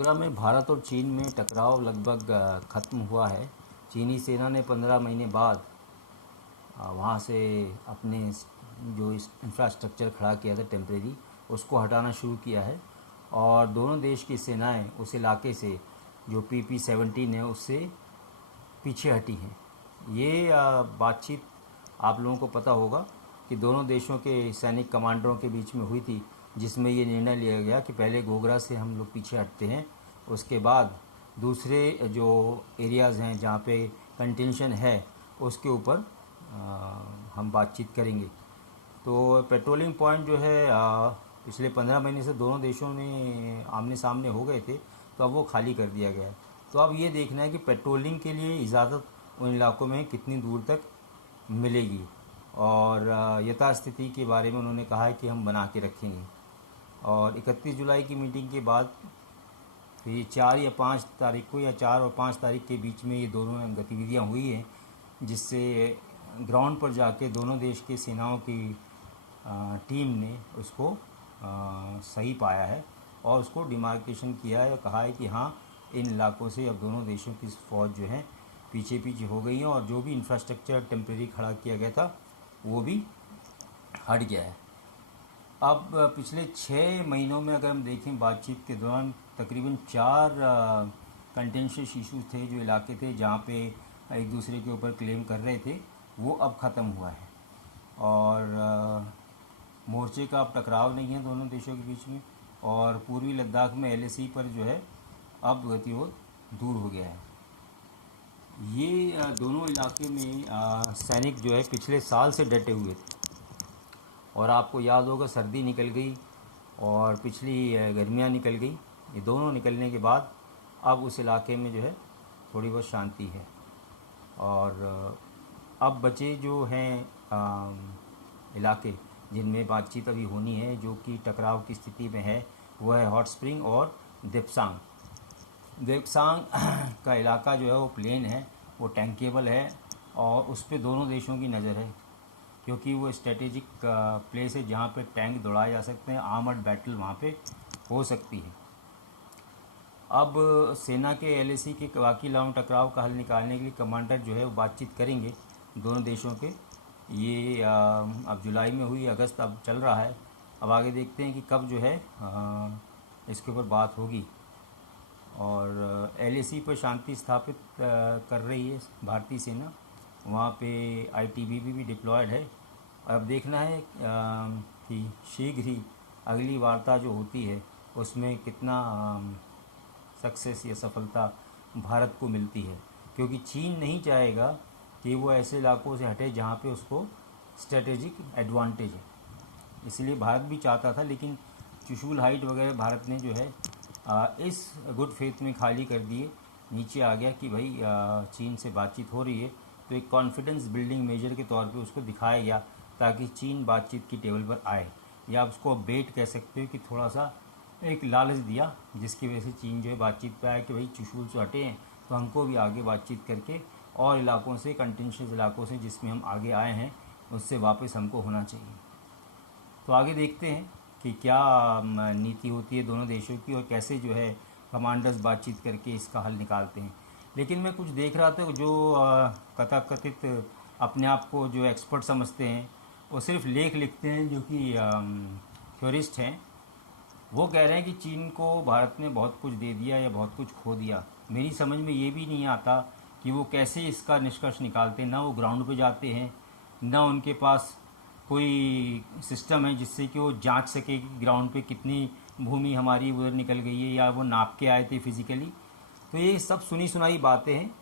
गोगरा में भारत और चीन में टकराव लगभग ख़त्म हुआ है। चीनी सेना ने 15 महीने बाद वहाँ से अपने जो इंफ्रास्ट्रक्चर खड़ा किया था टेम्परेरी, उसको हटाना शुरू किया है और दोनों देश की सेनाएं उस इलाके से जो PP-17 है उससे पीछे हटी हैं। ये बातचीत आप लोगों को पता होगा कि दोनों देशों के सैनिक कमांडरों के बीच में हुई थी, जिसमें ये निर्णय लिया गया कि पहले गोगरा से हम लोग पीछे हटते हैं, उसके बाद दूसरे जो एरियाज़ हैं जहाँ पे कंटेंशन है उसके ऊपर हम बातचीत करेंगे। तो पेट्रोलिंग पॉइंट जो है पिछले 15 महीने से दोनों देशों में आमने सामने हो गए थे, तो अब वो खाली कर दिया गया है। तो अब ये देखना है कि पेट्रोलिंग के लिए इजाज़त उन इलाकों में कितनी दूर तक मिलेगी और यथास्थिति के बारे में उन्होंने कहा है कि हम बना के रखेंगे। और 31 जुलाई की मीटिंग के बाद फिर 4 या 5 तारीख को या 4 और 5 तारीख के बीच में ये दोनों गतिविधियां हुई हैं, जिससे ग्राउंड पर जाके दोनों देश की सेनाओं की टीम ने उसको सही पाया है और उसको डिमार्केशन किया है और कहा है कि हाँ, इन इलाकों से अब दोनों देशों की फ़ौज जो है पीछे पीछे हो गई है और जो भी इंफ्रास्ट्रक्चर टेम्परेरी खड़ा किया गया था वो भी हट गया है। अब पिछले 6 महीनों में अगर हम देखें, बातचीत के दौरान तकरीबन 4 कंटेंशियस इशूज़ थे, जो इलाके थे जहाँ पे एक दूसरे के ऊपर क्लेम कर रहे थे, वो अब ख़त्म हुआ है और मोर्चे का अब टकराव नहीं है दोनों देशों के बीच में और पूर्वी लद्दाख में LAC पर जो है अब गतिरोध दूर हो गया है। ये दोनों इलाके में सैनिक जो है पिछले साल से डटे हुए थे और आपको याद होगा सर्दी निकल गई और पिछली गर्मियाँ निकल गई। ये दोनों निकलने के बाद अब उस इलाके में जो है थोड़ी बहुत शांति है और अब बचे जो हैं इलाके जिनमें बातचीत अभी होनी है, जो कि टकराव की स्थिति में है, वो है हॉट स्प्रिंग और देप्सांग। देप्सांग का इलाका जो है वो प्लेन है, वो टैंकेबल है और उस पर दोनों देशों की नज़र है, क्योंकि वो स्ट्रेटेजिक प्लेस है जहाँ पे टैंक दौड़ाए जा सकते हैं, आर्मर्ड बैटल वहाँ पे हो सकती है। अब सेना के LAC के बाकी लाउंग टकराव का हल निकालने के लिए कमांडर जो है वो बातचीत करेंगे दोनों देशों के। ये अब जुलाई में हुई, अगस्त अब चल रहा है, अब आगे देखते हैं कि कब जो है इसके ऊपर बात होगी। और LAC पर शांति स्थापित कर रही है भारतीय सेना, वहाँ पे ITBP भी डिप्लॉयड है। अब देखना है कि शीघ्र ही अगली वार्ता जो होती है उसमें कितना सक्सेस या सफलता भारत को मिलती है, क्योंकि चीन नहीं चाहेगा कि वो ऐसे इलाकों से हटे जहाँ पे उसको स्ट्रेटेजिक एडवांटेज है। इसलिए भारत भी चाहता था, लेकिन चुशूल हाइट वगैरह भारत ने जो है इस गुड फेथ में खाली कर दिए, नीचे आ गया कि भाई चीन से बातचीत हो रही है, तो एक कॉन्फिडेंस बिल्डिंग मेजर के तौर पे उसको दिखाया गया ताकि चीन बातचीत की टेबल पर आए, या आप उसको बेट कह सकते हो कि थोड़ा सा एक लालच दिया, जिसकी वजह से चीन जो है बातचीत पे आया कि भाई चुशूल से हटे हैं तो हमको भी आगे बातचीत करके और इलाकों से, कंटेंशियस इलाकों से जिसमें हम आगे आए हैं, उससे वापस हमको होना चाहिए। तो आगे देखते हैं कि क्या नीति होती है दोनों देशों की और कैसे जो है कमांडर्स बातचीत करके इसका हल निकालते हैं। लेकिन मैं कुछ देख रहा था, जो कथाकथित अपने आप को जो एक्सपर्ट समझते हैं, वो सिर्फ लेख लिखते हैं, जो कि थ्योरिस्ट हैं, वो कह रहे हैं कि चीन को भारत ने बहुत कुछ दे दिया या बहुत कुछ खो दिया। मेरी समझ में ये भी नहीं आता कि वो कैसे इसका निष्कर्ष निकालते हैं। ना वो ग्राउंड पे जाते हैं, ना उनके पास कोई सिस्टम है जिससे कि वो जांच सके कि ग्राउंड पे कितनी भूमि हमारी उधर निकल गई है, या वो नाप के आए थे फिज़िकली। तो ये सब सुनी सुनाई बातें हैं।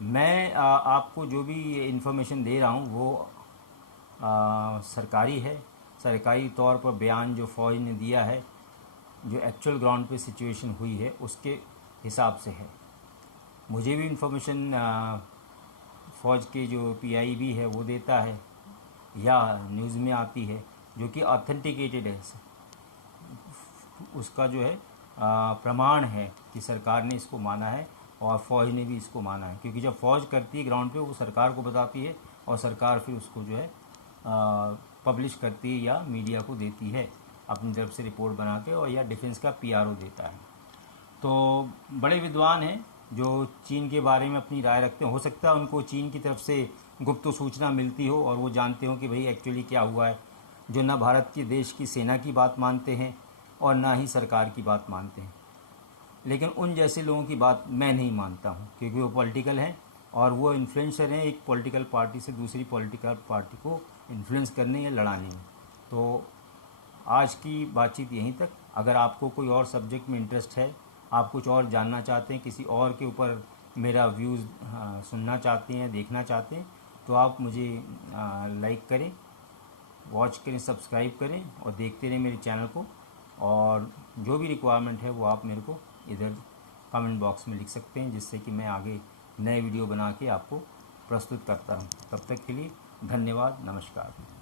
मैं आपको जो भी इन्फॉर्मेशन दे रहा हूँ वो सरकारी है, सरकारी तौर पर बयान जो फ़ौज ने दिया है, जो एक्चुअल ग्राउंड पे सिचुएशन हुई है उसके हिसाब से है। मुझे भी इन्फॉर्मेशन फ़ौज के जो PIB है वो देता है या न्यूज़ में आती है, जो कि ऑथेंटिकेटेड है, उसका जो है प्रमाण है कि सरकार ने इसको माना है और फ़ौज ने भी इसको माना है। क्योंकि जब फ़ौज करती है ग्राउंड पे, वो सरकार को बताती है और सरकार फिर उसको जो है पब्लिश करती है या मीडिया को देती है अपनी तरफ से रिपोर्ट बना के, और या डिफेंस का PRO देता है। तो बड़े विद्वान हैं जो चीन के बारे में अपनी राय रखते हैं। हो सकता है उनको चीन की तरफ से गुप्त सूचना मिलती हो और वो जानते हो कि भाई एक्चुअली क्या हुआ है, जो ना भारत के देश की सेना की बात मानते हैं और ना ही सरकार की बात मानते हैं। लेकिन उन जैसे लोगों की बात मैं नहीं मानता हूँ, क्योंकि वो पॉलिटिकल हैं और वो इन्फ्लुएंसर हैं एक पॉलिटिकल पार्टी से दूसरी पॉलिटिकल पार्टी को इन्फ्लुएंस करने या लड़ाने में। तो आज की बातचीत यहीं तक। अगर आपको कोई और सब्जेक्ट में इंटरेस्ट है, आप कुछ और जानना चाहते हैं, किसी और के ऊपर मेरा व्यूज़ सुनना चाहते हैं, देखना चाहते हैं, तो आप मुझे लाइक करें, वॉच करें, सब्सक्राइब करें और देखते रहें मेरे चैनल को। और जो भी रिक्वायरमेंट है वो आप मेरे को इधर कमेंट बॉक्स में लिख सकते हैं, जिससे कि मैं आगे नए वीडियो बना के आपको प्रस्तुत करता हूँ। तब तक के लिए धन्यवाद, नमस्कार।